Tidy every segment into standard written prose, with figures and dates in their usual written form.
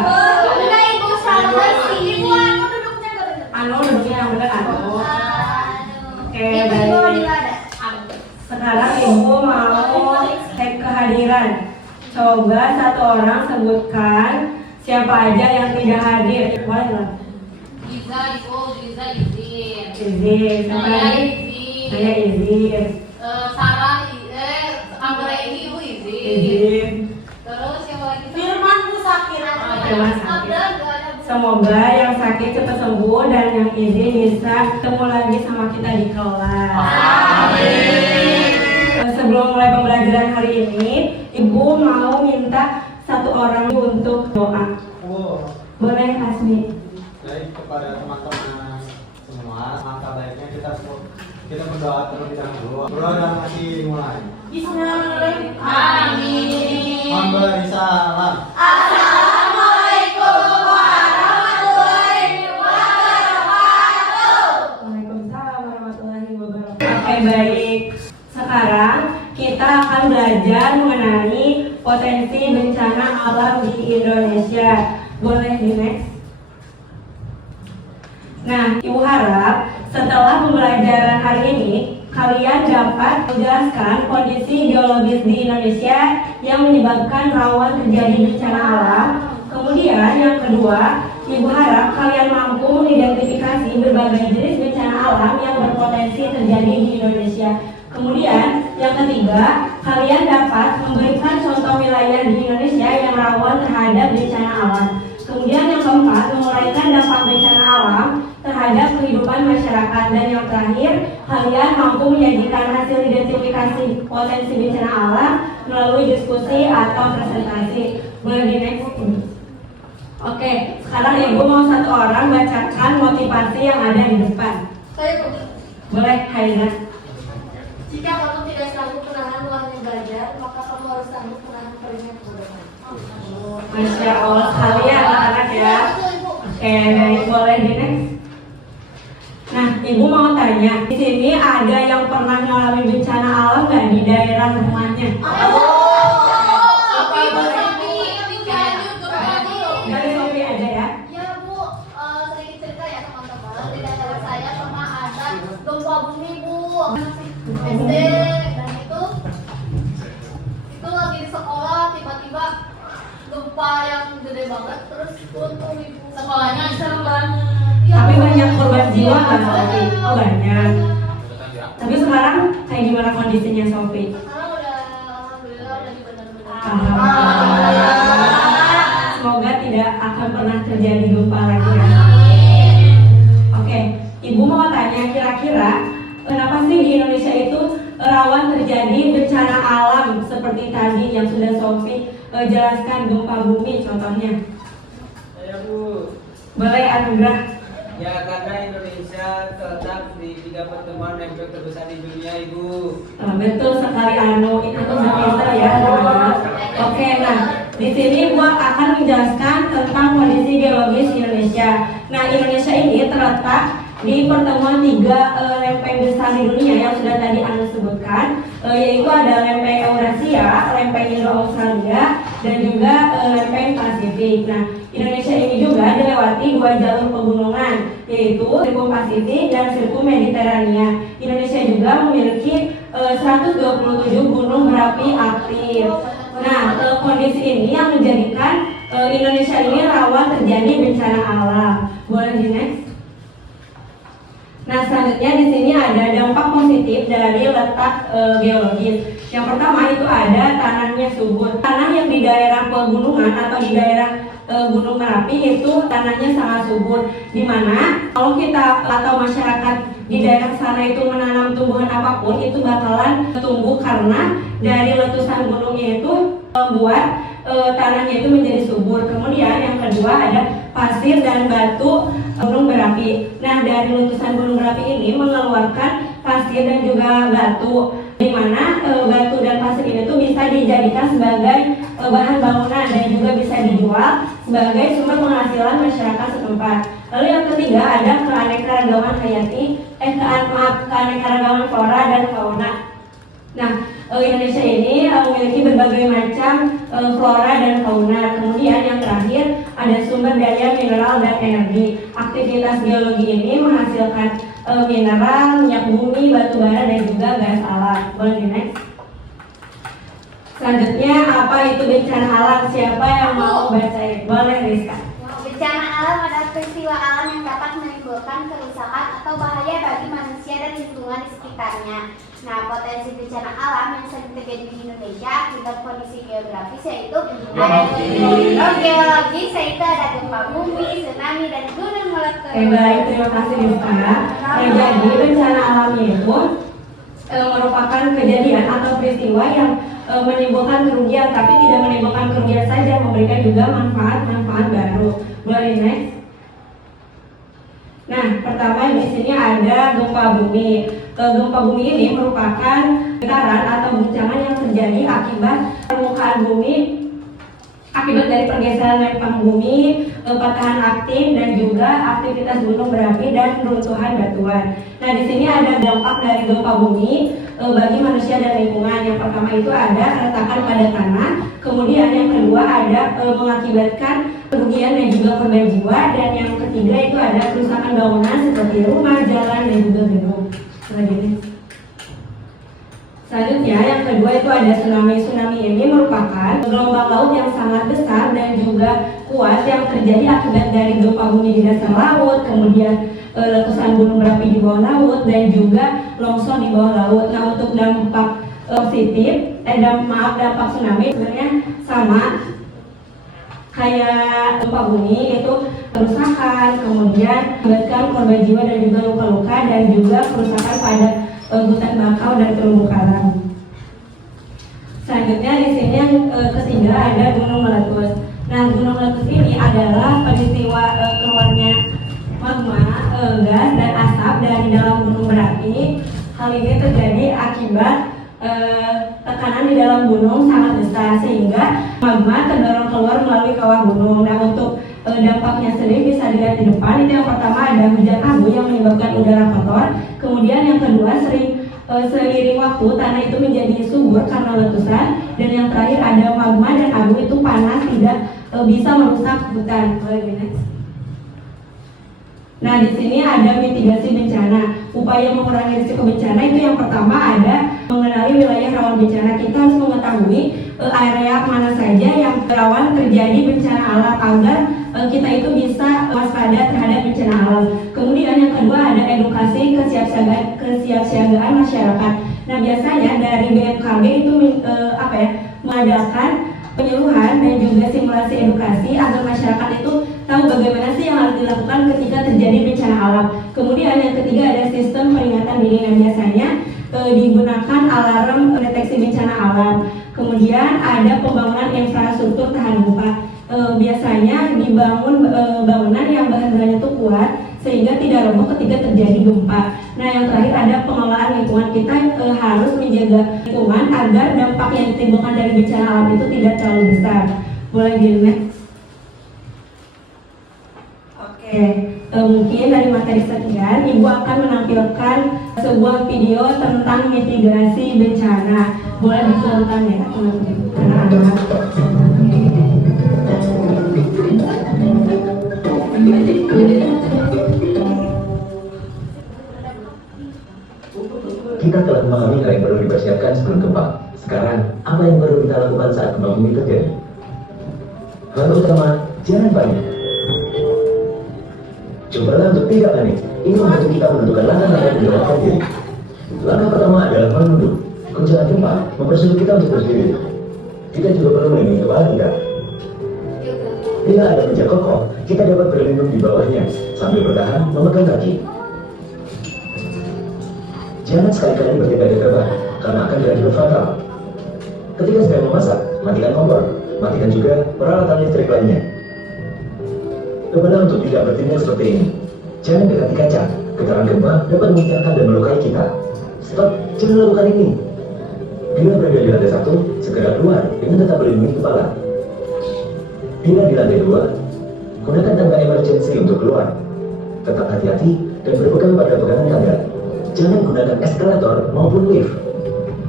Enggak Ibu, salah sih. Ibu Duduknya yang benar anu. Oke, baik. Sekarang Ibu mau cek kehadiran. Coba satu orang sebutkan siapa aja yang tidak hadir. Boleh nggak? Giza, Ibu, Giza izin. Izin. Siapa Saya lagi? izin. Saya izin. Sarah, Anggra ini Ibu izin. Izin. Terus siapa lagi? Firman Bu Sakira. Firman Sakira. Semoga yang sakit cepat sembuh dan yang izin bisa ketemu lagi sama kita di kelas. Amin. Sebelum mulai pembelajaran hari ini, Ibu mau minta satu orang untuk doa. Boleh Asmi? Baik, kepada teman-teman semua, maka baiknya kita berdoa terlebih dahulu. Berdoa dan masih dimulai. Bismillahirrahmanirrahim. Amin. Mohon beri salam. Assalamualaikum warahmatullahi wabarakatuh. Waalaikumsalam warahmatullahi wabarakatuh. Oke, baik. Sekarang kita akan belajar mengenai potensi bencana alam di Indonesia. Boleh di next? Nah, Ibu harap setelah pembelajaran hari ini kalian dapat menjelaskan kondisi geologis di Indonesia yang menyebabkan rawan terjadi bencana alam. Kemudian yang kedua, Ibu harap kalian mampu mengidentifikasi berbagai jenis bencana alam yang berpotensi terjadi di Indonesia. Kemudian yang ketiga, kalian dapat memberikan contoh wilayah di Indonesia yang rawan terhadap bencana alam. Kemudian yang keempat, menguraikan dampak bencana alam terhadap kehidupan masyarakat. Dan yang terakhir, kalian mampu menyajikan hasil identifikasi potensi bencana alam melalui diskusi atau presentasi. Boleh di next? Oke, sekarang Ibu mau satu orang bacakan motivasi yang ada di depan. Saya Bu. Boleh, Haira? Jika kamu tidak sanggup menahan ulahnya belajar, maka kamu harus sanggup menahan perihnya kebodohan. Masya Allah, kalian anak-anak ya. Oke, baik, boleh di next. Nah, Ibu mau tanya, di sini ada yang pernah mengalami bencana alam nggak di daerah rumahnya? Dari Sofi aja ya. Ya Bu, sedikit cerita ya teman-teman. Di daerah saya pernah ada gempa bumi Bu. SD dan itu lagi di sekolah tiba-tiba gempa yang gede banget terus runtuh Ibu. Sekolahnya serem banget. Ya, Tapi Bu. banyak korban jiwa nggak Sofi? Banyak. Oh banyak. Tapi sekarang kayak gimana kondisinya Sofi? Sekarang udah alhamdulillah udah dibener-bener. Alhamdulillah. Semoga tidak akan pernah terjadi gempa lagi ya. Oke, Ibu mau tanya kira-kira kenapa sih di Indonesia itu rawan terjadi bencana alam seperti tadi yang sudah Sofi jelaskan, gempa bumi contohnya? Ya Bu, Boleh Anugrah? ya karena Indonesia terletak di 3 pertemuan network terbesar di dunia Ibu. Betul sekali Anu, itu pintar ya. Oke, nah di sini gua akan menjelaskan tentang kondisi geologis Indonesia. Nah, Indonesia ini terletak di pertemuan 3 lempeng besar di dunia yang sudah tadi Anu sebutkan, yaitu ada lempeng Eurasia, lempeng Indo-Australia, dan juga lempeng Pasifik. Nah, Indonesia ini juga dilewati 2 jalur pegunungan, yaitu sirkum Pasifik dan sirkum Mediterania. Indonesia juga memiliki 127 gunung berapi aktif. Nah, kondisi ini yang menjadikan Indonesia ini rawan terjadi bencana alam. Boleh di next? Nah, selanjutnya di sini ada dampak positif dari letak geologis. Yang pertama itu ada tanahnya subur. Tanah yang di daerah pegunungan atau di daerah Gunung Merapi itu tanahnya sangat subur. Dimana kalau kita atau masyarakat di daerah sana itu menanam tumbuhan apapun itu bakalan tumbuh karena dari letusan gunungnya itu membuat tanahnya itu menjadi subur. Kemudian yang kedua ada pasir dan batu gunung berapi. Nah, dari letusan gunung berapi ini mengeluarkan pasir dan juga batu, di mana batu dan pasir ini tuh bisa dijadikan sebagai bahan bangunan dan juga bisa dijual sebagai sumber penghasilan masyarakat setempat. Lalu yang ketiga ada keanekaragaman hayati, keanekaragaman flora dan fauna. Nah, Indonesia ini memiliki berbagai macam flora dan fauna. Kemudian yang terakhir ada sumber daya mineral dan energi. Aktivitas geologi ini menghasilkan mineral, minyak bumi, batu bara dan juga gas alam. Boleh di next. Selanjutnya apa itu bencana alam? Siapa yang mau bacain? Boleh Rizka. Bencana alam adalah peristiwa alam yang dapat menimbulkan kerusakan atau bahaya bagi manusia dan lingkungan di sekitarnya. Nah, potensi bencana alam yang sering terjadi di Indonesia akibat kondisi geografis yaitu geologis, yaitu ada gempa bumi, tsunami, dan gunung meletus. Baik, terima kasih Rizka. Jadi bencana alam itu merupakan kejadian atau peristiwa yang menimbulkan kerugian, tapi tidak menimbulkan kerugian saja, memberikan juga manfaat baru. Boleh next. Nah, pertama di sini ada gempa bumi. Gempa bumi ini merupakan getaran atau guncangan yang terjadi akibat permukaan bumi, akibat dari pergeseran lempeng bumi, patahan aktif, dan juga aktivitas gunung berapi dan runtuhan batuan. Nah, di sini ada dampak dari gempa bumi bagi manusia dan lingkungan. Yang pertama itu ada retakan pada tanah, kemudian yang kedua ada mengakibatkan kerugian dan juga korban jiwa, dan yang ketiga itu ada kerusakan bangunan seperti rumah, jalan, dan juga gedung. Selanjutnya yang kedua itu ada tsunami. Tsunami ini merupakan gelombang laut yang sangat besar dan juga kuat yang terjadi akibat dari gempa bumi di dasar laut, kemudian letusan gunung berapi di bawah laut, dan juga longsor di bawah laut. Nah, untuk dampak positif, dampak tsunami sebenarnya sama kayak gempa bumi, itu kerusakan, kemudian menyebabkan korban jiwa dan juga luka-luka, dan juga kerusakan pada hutan bakau dan terumbu karang. Selanjutnya di sini yang ketiga ada gunung meletus. Nah, gunung meletus ini adalah peristiwa keluarnya magma, gas dan asap dari dalam gunung berapi. Hal ini terjadi akibat tekanan di dalam gunung sangat besar sehingga magma terdorong keluar melalui kawah gunung. Nah, untuk dampaknya sendiri bisa dilihat di depan. Itu yang pertama ada hujan abu yang menyebabkan udara kotor. Kemudian yang kedua seiring waktu tanah itu menjadi subur karena letusan. Dan yang terakhir ada magma dan abu itu panas tidak bisa merusak hutan. Nah, di sini ada mitigasi bencana. Upaya mengurangi risiko bencana itu yang pertama ada mengenali wilayah rawan bencana. Kita harus mengetahui area mana saja yang rawan terjadi bencana alam agar kita itu bisa waspada terhadap bencana alam. Kemudian yang kedua ada edukasi kesiapsiagaan masyarakat. Nah, biasanya dari BMKG itu mengadakan penyuluhan dan juga simulasi edukasi agar masyarakat itu tahu bagaimana sih yang harus dilakukan ketika terjadi bencana alam. Kemudian yang ketiga ada sistem peringatan dini. Nah, biasanya digunakan alarm deteksi bencana alam. Kemudian ada pembangunan infrastruktur tahan gempa. Biasanya dibangun bangunan yang bahan-bahannya itu kuat sehingga tidak roboh ketika terjadi gempa. Nah, yang terakhir ada pengelolaan lingkungan. Kita harus menjaga lingkungan agar dampak yang ditimbulkan dari bencana alam itu tidak terlalu besar. Boleh di next. Oke, mungkin dari materi sekian Ibu akan menampilkan sebuah video tentang mitigasi bencana. Boleh ditonton ya teman-teman. Kita telah memahami hal yang perlu dipersiapkan sebelum gempa. Sekarang, apa yang perlu kita lakukan saat gempa bumi terjadi? Hal utama, jangan panik. Cobalah untuk tidak panik. Ini membantu kita menentukan langkah-langkah yang menyelamatkan diri. Langkah pertama adalah menunduk. Guncangan gempa mempersulit kita untuk berdiri. Kita juga perlu melindungi kepala kita. Bila ada meja kokoh, kita dapat berlindung di bawahnya sambil bertahan memegang kaki. Jangan sekali-kali bertiga-tiga terbang, karena akan berakibat fatal. Ketika sedang memasak, matikan kompor, matikan juga peralatan listrik lainnya. Cobalah untuk tidak bertindak seperti ini. Jangan dekati kaca, getaran gempa dapat memecahkan dan melukai kita. Stop, jangan lakukan ini. Bila berada di lantai 1, segera keluar dengan tetap melindungi kepala. Bila di lantai 2, gunakan tangga emergency untuk keluar. Tetap hati-hati dan berpegang pada pegangan tangga. Jangan gunakan eskalator maupun lift.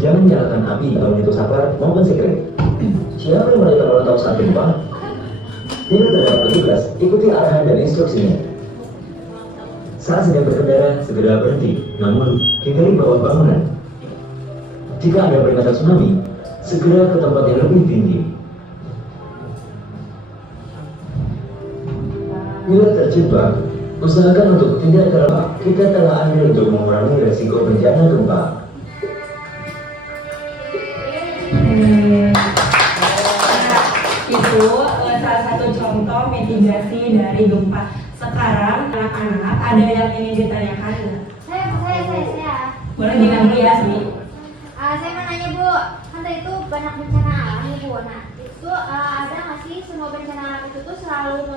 Jangan nyalakan api kalau itu saklar maupun sekret. Siapa yang menekan molotov saat gempa? Bila terdapat petugas, ikuti arahan dan instruksinya. Saat sedang berkendara, segera berhenti, namun hindari bawah bangunan. Jika ada peringatan tsunami, segera ke tempat yang lebih tinggi. Bila terjebak, usahakan untuk tidak terlelap. Kita telah ambil untuk mengurangi resiko bencana gempa. Itu salah satu contoh mitigasi dari gempa. Sekarang anak-anak ada yang ingin ditanyakan nggak? Saya. Boleh dulu ya sih. Saya mau nanya Bu, kan tadi itu banyak bencana alam nih Bu. Nah, itu ada nggak sih semua bencana alam itu tuh selalu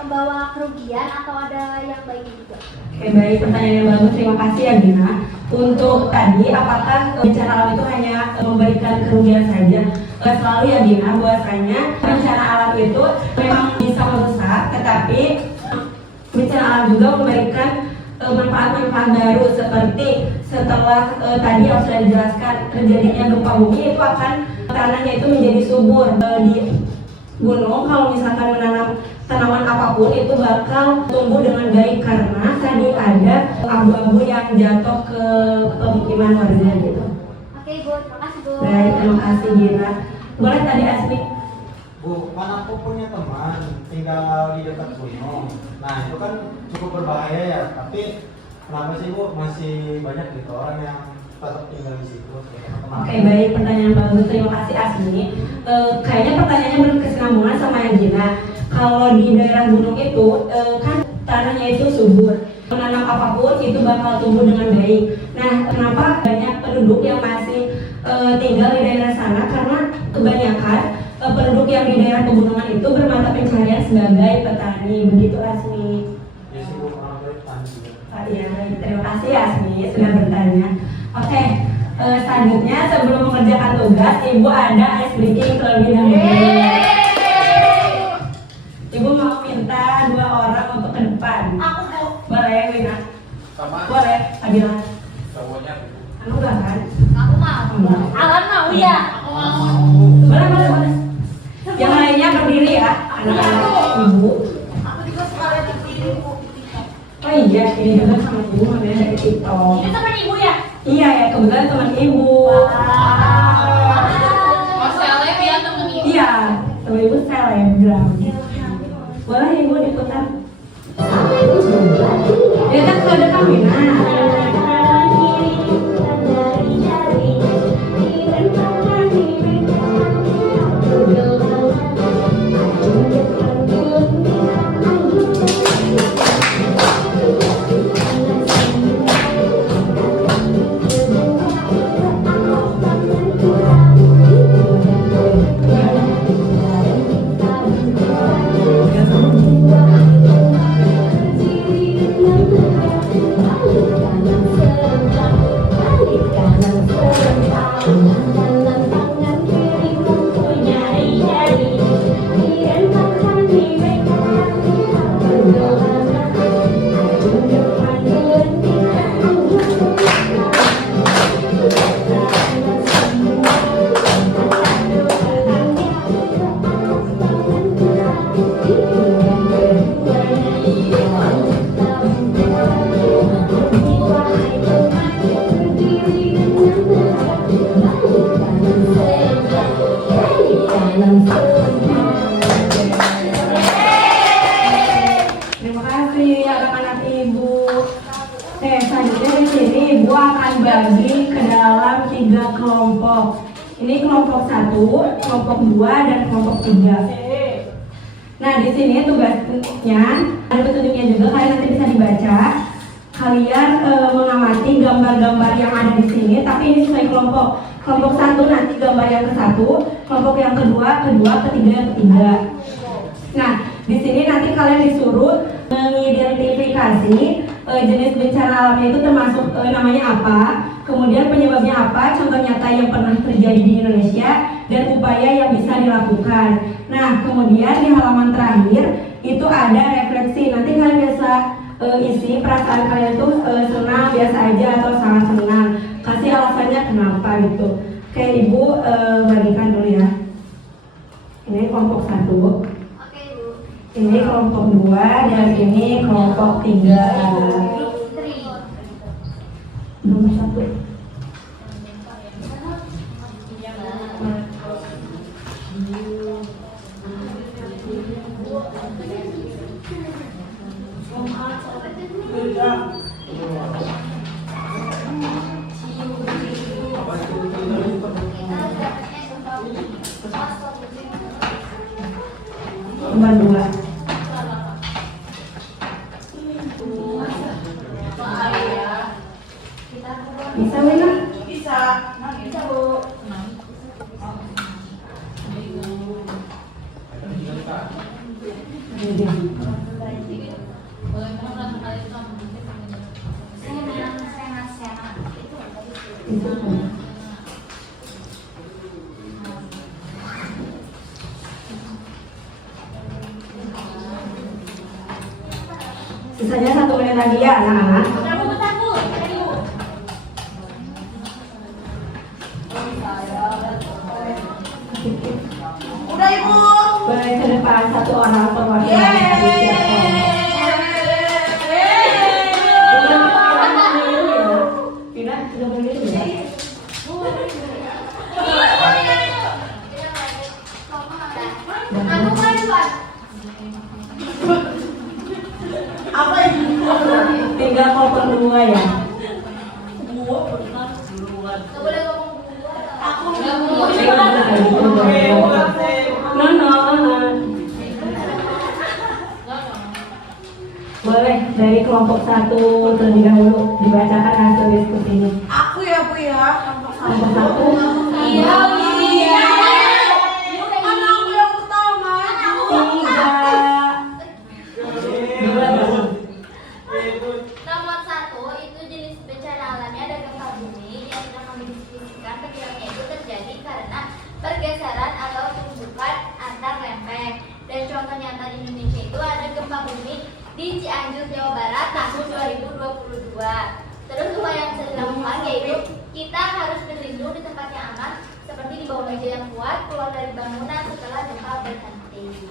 membawa kerugian atau ada yang baik juga? Oke, baik, pertanyaan yang bagus, terima kasih ya Gina. Untuk tadi, apakah bencana alam itu hanya memberikan kerugian saja? Selalu ya Gina, bahwasanya bencana alam itu memang bisa merusak, tetapi bencana alam juga memberikan manfaat-manfaat baru, seperti setelah tadi yang sudah dijelaskan terjadinya gempa bumi, itu akan tanahnya itu menjadi subur. Di gunung kalau misalkan menanam tanaman apapun itu bakal tumbuh dengan baik karena tadi ada abu-abu yang jatuh ke pemukiman warga gitu. Oke Bu, terima kasih Bu. Baik, terima kasih Gina. Boleh tadi Asmi? Bu, kan aku punya teman tinggal di dekat gunung. Nah itu kan cukup berbahaya ya, tapi kenapa sih Bu masih banyak gitu orang yang tetap tinggal di situ? Oke, baik, pertanyaan bagus, terima kasih Asmi. Kayaknya pertanyaannya berkesinambungan sama yang Gina. Kalau di daerah gunung itu kan tanahnya itu subur, menanam apapun itu bakal tumbuh dengan baik. Nah, kenapa banyak penduduk yang masih tinggal di daerah sana? Karena kebanyakan penduduk yang di daerah pegunungan itu bermata pencaharian sebagai petani. Begitu Asmi. Ya sih Bu, orang bertani juga. Iya, terima kasih Asmi sudah bertanya. Oke, selanjutnya sebelum mengerjakan tugas, Ibu ada ice breaking terlebih dahulu. Ibu mau minta 2 orang untuk ke depan. Aku Bu. Boleh, Wina? Sama Boleh, Fadila. cowoknya. Anu enggak kan? Aku mau. Alan mau ya? Aku mau. Boleh. Yang lainnya berdiri ya, anak-anak Ibu. Aku juga sekalian berdiri Bu. Oh iya, ini juga sama Ibu, namanya dari TikTok. Ini teman Ibu ya? Iya ya, kebetulan teman Ibu. Mas Seleb ya teman Ibu. Iya, teman Ibu selebgram. Boleh Ibu diputar? Ya kan sudah dekat Wina. Terima kasih anak-anak Ibu. Selanjutnya di sini Ibu akan bagi ke dalam 3 kelompok. Ini kelompok 1, kelompok 2, dan kelompok 3. Nah, di sini tugasnya ada petunjuknya juga, kalian nanti bisa dibaca. Kalian mengamati gambar-gambar yang ada di sini, tapi ini sesuai kelompok. Kelompok 1 nanti gambar yang ke-1, kelompok yang kedua, ketiga, yang ketiga. Nah, di sini nanti kalian disuruh mengidentifikasi jenis bencana alamnya itu termasuk namanya apa, kemudian penyebabnya apa, contoh nyata yang pernah terjadi di Indonesia, dan upaya yang bisa dilakukan. Nah, kemudian di halaman terakhir itu ada refleksi. Nanti kalian bisa isi perasaan kalian tuh senang, biasa aja, atau sangat senang. kenapa gitu. Oke, Ibu bagikan dulu ya. Ini kelompok 1, Oke, Bu. ini kelompok 2, dan ini kelompok 3. Tri. Nomor 1. Nomor 2. Bisa Wina? Bisa, Bu. Sisanya 1 menit lagi ya anak-anak. Udah, Ibu. Boleh ke depan 1 orang perwakilan dari tiap kelompok. Vina, sudah berdiri ya? Aku kan buat. Apa ini? Tinggal kelompok 2 ya. Nggak boleh ngomong dua. Aku No. Boleh dari kelompok 1 terlebih dahulu dibacakan hasil diskusinya. Aku ya, Bu ya. Kelompok 1. Iya. Kan aku yang pertama. 3. Nomor 1 itu jenis bencana alamnya ada gempa bumi yang sedang kami diskusikan. Kegiatannya itu terjadi karena pergeseran atau tumbukan antar lempeng. Dan contoh nyata di Indonesia itu ada gempa bumi di Cianjur, Jawa Barat tahun 2022. Terus upaya yang bisa dilakukan yaitu kita harus berlindung di tempat yang aman seperti di bawah meja yang kuat, keluar dari bangunan setelah gempa berhenti.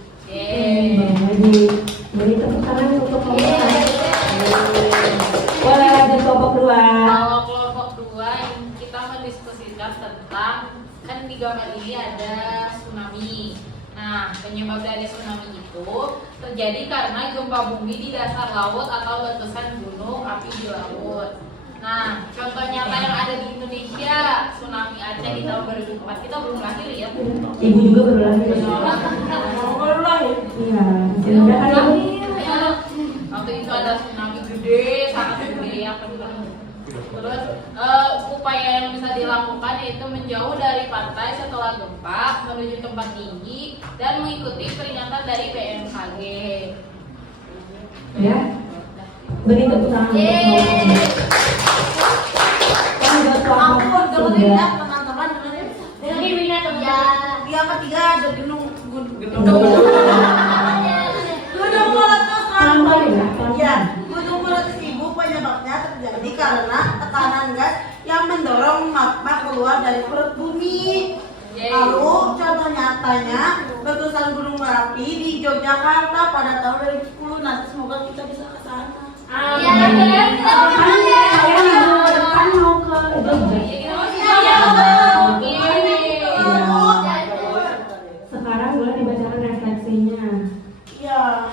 Beri tepuk tangan untuk kelompok 1. Boleh lanjut kelompok 2. Kalau kelompok 2 yang kita mendiskusikan tentang kan di gambar ini ada tsunami. Nah, penyebab dari tsunami itu terjadi karena gempa bumi di dasar laut atau letusan gunung api di laut. Nah, contoh nyata yang ada di Indonesia, tsunami Aceh di tahun 2004, kita belum lahir ya. Ibu juga baru lahir. Baru lahir. Iya, sudah kan Ibu? Waktu itu ada tsunami gede, sangat gede ya benar. Terus upaya yang bisa dilakukan yaitu menjauh dari pantai setelah gempa, menuju tempat tinggi dan mengikuti peringatan dari BMKG. Ya. Beri tepuk tangan untuk kelompok 2. Lanjut kelompok dengerin ya 3. teman-teman, dengerin. Dengerin Wina teman. Yang ketiga ada gunung Gunung. gunung meletus kan? Pelan-pelan ya, Ya, pelan-pelan. gunung meletus ibu penyebabnya terjadi karena tekanan gas yang mendorong magma keluar dari perut bumi. Lalu contoh nyatanya letusan Gunung Merapi di Yogyakarta pada tahun 2010. Nanti semoga kita bisa ke sana. Iya, benar. Kalian minggu depan mau ke Jogja. Sekarang boleh dibacakan refleksinya. Iya.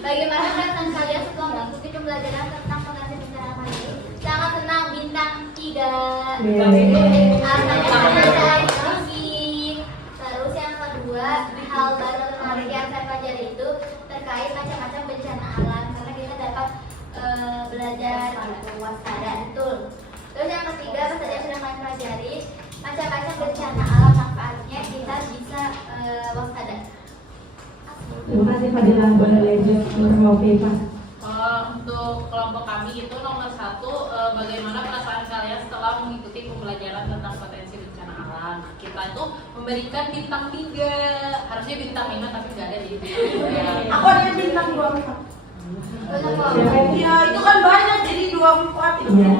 Bagaimana perasaan kalian setelah mengikuti pembelajaran tentang potensi bencana alam ini? Sangat senang, bintang 3. Alasannya ada fisik. Terus yang kedua, hal baru atau menarik yang saya pelajari itu terkait macam-macam bencana alam karena kita dapat belajar gitu, waspada, betul. Terus yang ketiga, pas saya sudah main pelajari macam-macam bencana alam manfaatnya kita bisa waspada. Terima kasih Fadilah, boleh lanjut untuk Pak. Untuk kelompok kami itu nomor 1, bagaimana perasaan kalian setelah mengikuti pembelajaran tentang potensi bencana alam. Kita itu memberikan bintang 3, harusnya bintang 5 tapi nggak ada di situ. Aku ada bintang 24. Kenapa? Siapa? Ya itu kan banyak jadi 24 itu. Iya.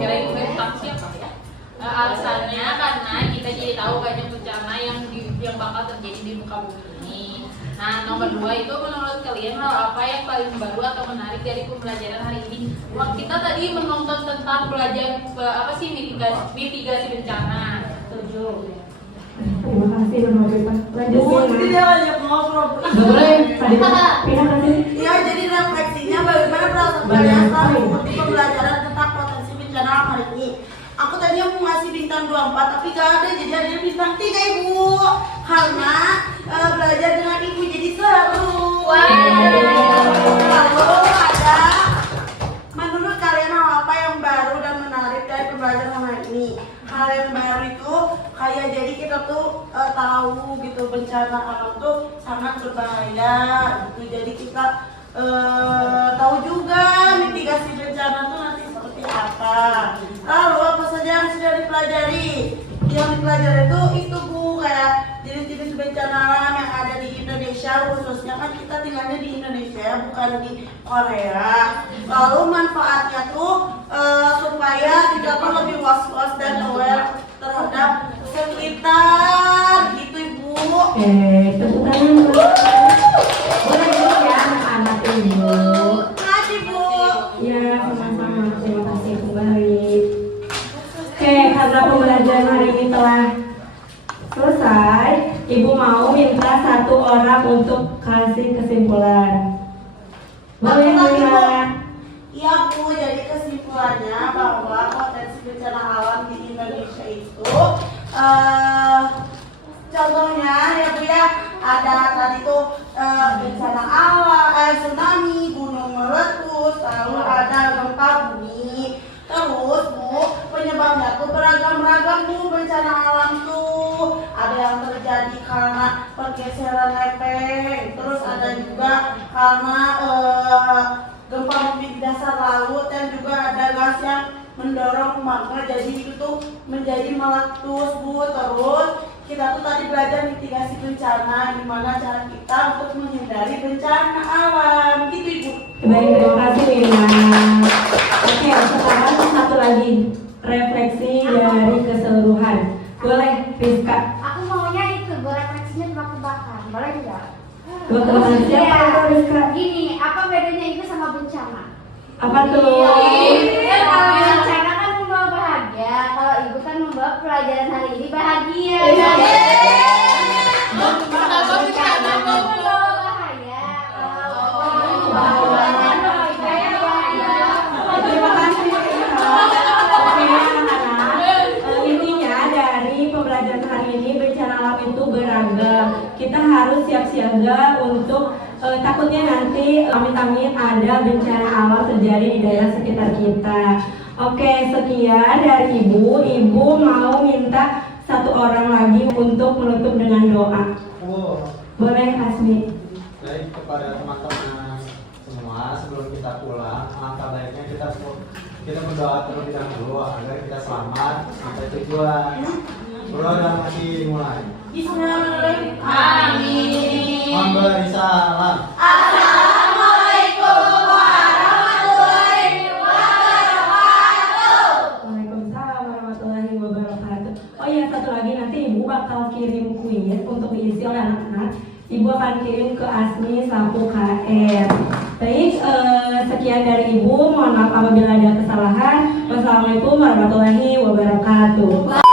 kira-kira tentang siapa ya? Alasannya karena kita jadi tahu banyak bencana yang bakal terjadi di muka bumi ini. Nah, nomor 2 itu menurut kalian hal apa yang paling baru atau menarik dari pembelajaran hari ini? Kita tadi menonton tentang belajar mitigasi bencana. Setuju. Terima kasih Mama Bepa. Lanjut Jadi dia banyak ngobrol. boleh tadi pindah kasih. Ya, jadi refleksinya bagaimana perasaan kalian setelah mengikuti pembelajaran tentang potensi bencana alam hari ini. Aku tadinya mau ngasih bintang 24, tapi gak ada, jadi ada bintang 3 Ibu. Karena belajar dengan Ibu jadi seru. Lalu ada, menurut kalian hal apa yang baru dan menarik dari pembelajaran hari ini? Hal yang baru itu kayak jadi kita tuh tahu gitu bencana alam tuh sangat berbahaya gitu. Jadi kita tahu juga mitigasi bencana tuh nanti seperti apa. Lalu apa saja yang sudah dipelajari? Yang dipelajari itu Bu, kayak jenis-jenis bencana alam yang ada di Indonesia, khususnya kan kita tinggalnya di Indonesia bukan di Korea. Lalu manfaatnya tuh supaya kita tuh lebih was-was dan aware terhadap sekitar gitu Ibu. Tepuk tangan. Boleh dulu ya anak-anak Ibu. Makasih Bu. Ya, sama-sama. Terima kasih kembali. Oke, karena pembelajaran hari ini telah selesai, Ibu mau minta satu orang untuk kasih kesimpulan. Boleh ya? Iya Bu, jadi kesimpulannya bahwa potensi bencana alam di Indonesia itu contohnya ya Bu ya, ada tadi tuh bencana alam, tsunami, gunung meletus, lalu ada gempa bumi. Terus Bu, penyebabnya tuh beragam-ragam Bu bencana alam tuh. Ada yang terjadi karena pergeseran lepeng, terus ada juga karena gempa bumi di dasar laut, dan juga ada gas yang mendorong magma, jadi itu tuh menjadi meletus Bu. Terus kita tuh tadi belajar mitigasi bencana, gimana cara kita untuk menghindari bencana alam gitu Ibu. Baik, terima kasih Mirna. Oke, sekarang satu lagi refleksi dari keseluruhan. Boleh, Rizka. Aku maunya itu refleksinya tebak-tebakan, boleh nggak? Tebak-tebakan siapa Iya. atau Rizka? Gini, apa bedanya itu sama bencana? Apa tuh? Kalau bencana kan membawa bahagia, kalau ibu kan membawa pelajaran hari ini bahagia. Kenapa bencana mau Membawa bahaya. Kalau pelajaran membawa bahaya. Terima kasih. Oke, anak-anak. Intinya dari pembelajaran hari ini bencana alam itu beragam. Kita harus siap siaga untuk takutnya nanti amit-amit ada bencana alam terjadi di daerah sekitar kita. Oke, sekian dari Ibu. Ibu mau minta satu orang lagi untuk menutup dengan doa. Boleh, Asmi? Baik, kepada teman-teman semua, sebelum kita pulang, alangkah baiknya kita berdoa terlebih dahulu agar kita selamat sampai tujuan. Berdoa dan masih dimulai. Bismillahirrahmanirrahim. Amin. Mohon beri salam. Assalamualaikum warahmatullahi wabarakatuh. Waalaikumsalam warahmatullahi wabarakatuh. Oh iya, satu lagi, nanti Ibu bakal kirim kuis untuk diisi oleh anak-anak. Ibu akan kirim ke Asmi Sapu KR. Baik, sekian dari Ibu. Mohon maaf apabila ada kesalahan. Wassalamualaikum warahmatullahi wabarakatuh.